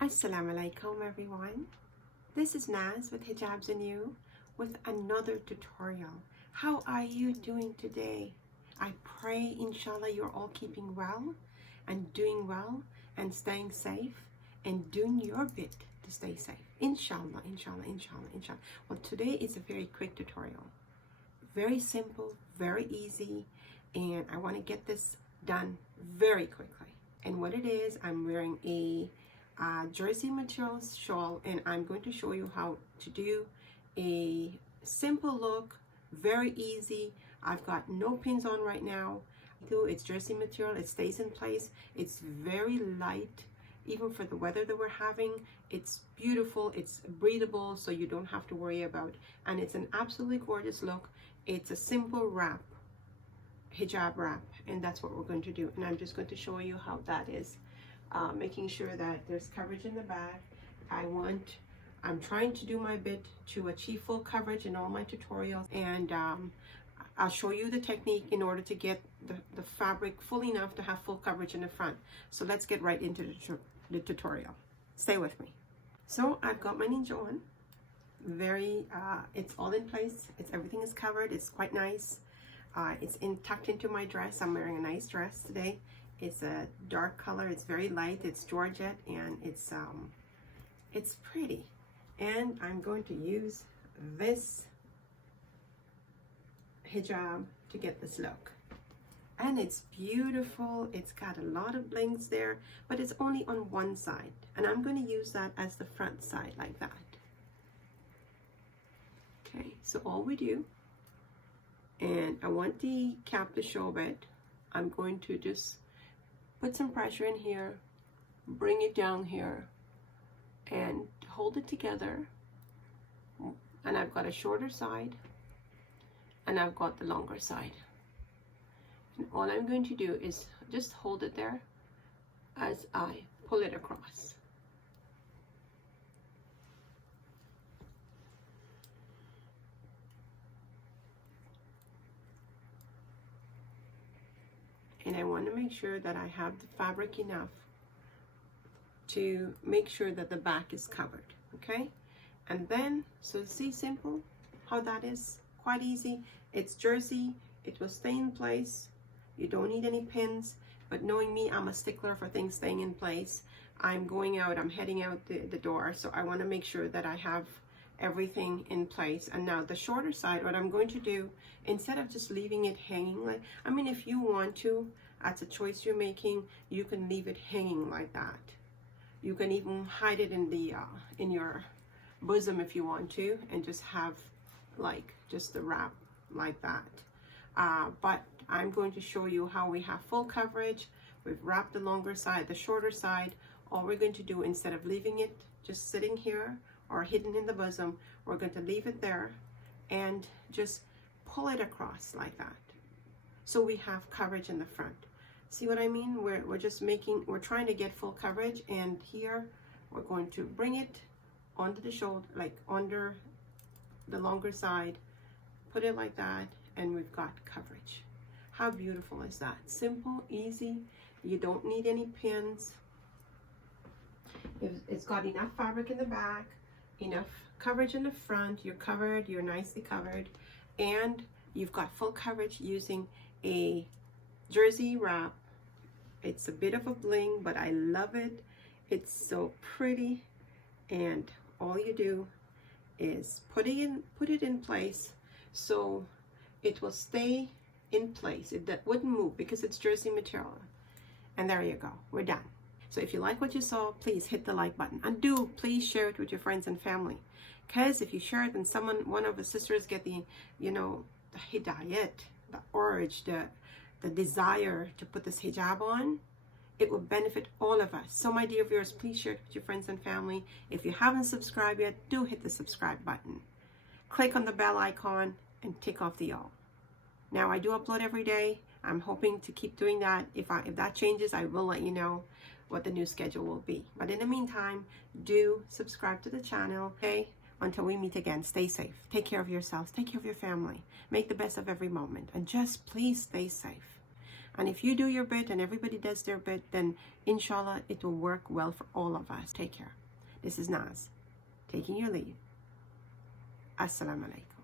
Assalamu-Alaikum everyone. This is Naz with Hijabz&You with another tutorial. How are you doing today? I pray inshallah you're all keeping well and doing well and staying safe and doing your bit to stay safe. Inshallah, inshallah, inshallah, inshallah. Well, today is a very quick tutorial. Very simple, very easy, and I want to get this done very quickly. And what it is, I'm wearing a jersey materials shawl, and I'm going to show you how to do a simple look, very easy. I've got no pins on right now. It's jersey material, it stays in place, it's very light even for the weather that we're having. It's beautiful, it's breathable, so you don't have to worry about, and it's an absolutely gorgeous look. It's a simple wrap, hijab wrap, and that's what we're going to do. And I'm just going to show you how that is. Making sure that there's coverage in the back. I'm trying to do my bit to achieve full coverage in all my tutorials, and I'll show you the technique in order to get the fabric full enough to have full coverage in the front. So let's get right into the tutorial. Stay with me. So I've got my ninja on. It's all in place. Everything is covered. It's quite nice. It's tucked into my dress. I'm wearing a nice dress today. It's a dark color, it's very light, it's Georgette, and it's pretty. And I'm going to use this hijab to get this look. And it's beautiful, it's got a lot of blings there, but it's only on one side. And I'm going to use that as the front side like that. Okay, so all we do, and I want the cap to show a bit, I'm going to just put some pressure in here, bring it down here, and hold it together. And I've got a shorter side, and I've got the longer side. And all I'm going to do is just hold it there as I pull it across. And I want to make sure that I have the fabric enough to make sure that the back is covered, okay? And then, so see, simple how that is, quite easy. It's jersey, it will stay in place. You don't need any pins, but knowing me, I'm a stickler for things staying in place. I'm going out, I'm heading out the door, so I want to make sure that I have everything in place. And now the shorter side, what I'm going to do, instead of just leaving it hanging, like, I mean, if you want to, that's a choice you're making, you can leave it hanging like that. You can even hide it in the in your bosom if you want to, and just have like just the wrap like that. But I'm going to show you how we have full coverage. We've wrapped the longer side, the shorter side. All we're going to do, instead of leaving it just sitting here or hidden in the bosom, we're going to leave it there and just pull it across like that. So we have coverage in the front. See what I mean? We're trying to get full coverage, and here we're going to bring it onto the shoulder, like under the longer side, put it like that, and we've got coverage. How beautiful is that? Simple, easy. You don't need any pins. It's got enough fabric in the back, enough coverage in the front. You're covered, you're nicely covered, and you've got full coverage using a jersey wrap. It's a bit of a bling, but I love it. It's so pretty, and all you do is put it in place so it will stay in place. It wouldn't move because it's jersey material. And there you go, we're done. So if you like what you saw, please hit the like button, and do please share it with your friends and family, because if you share it and one of the sisters get the, you know, the hidayat, the urge, the desire to put this hijab on, it will benefit all of us. So my dear viewers, please share it with your friends and family. If you haven't subscribed yet, do hit the subscribe button. Click on the bell icon and tick off the all. Now I do upload every day. I'm hoping to keep doing that. If that changes, I will let you know what the new schedule will be. But in the meantime, do subscribe to the channel, okay? Until we meet again, stay safe. Take care of yourselves. Take care of your family. Make the best of every moment. And just please stay safe. And if you do your bit and everybody does their bit, then inshallah it will work well for all of us. Take care. This is Naz, taking your leave. Assalamu alaikum.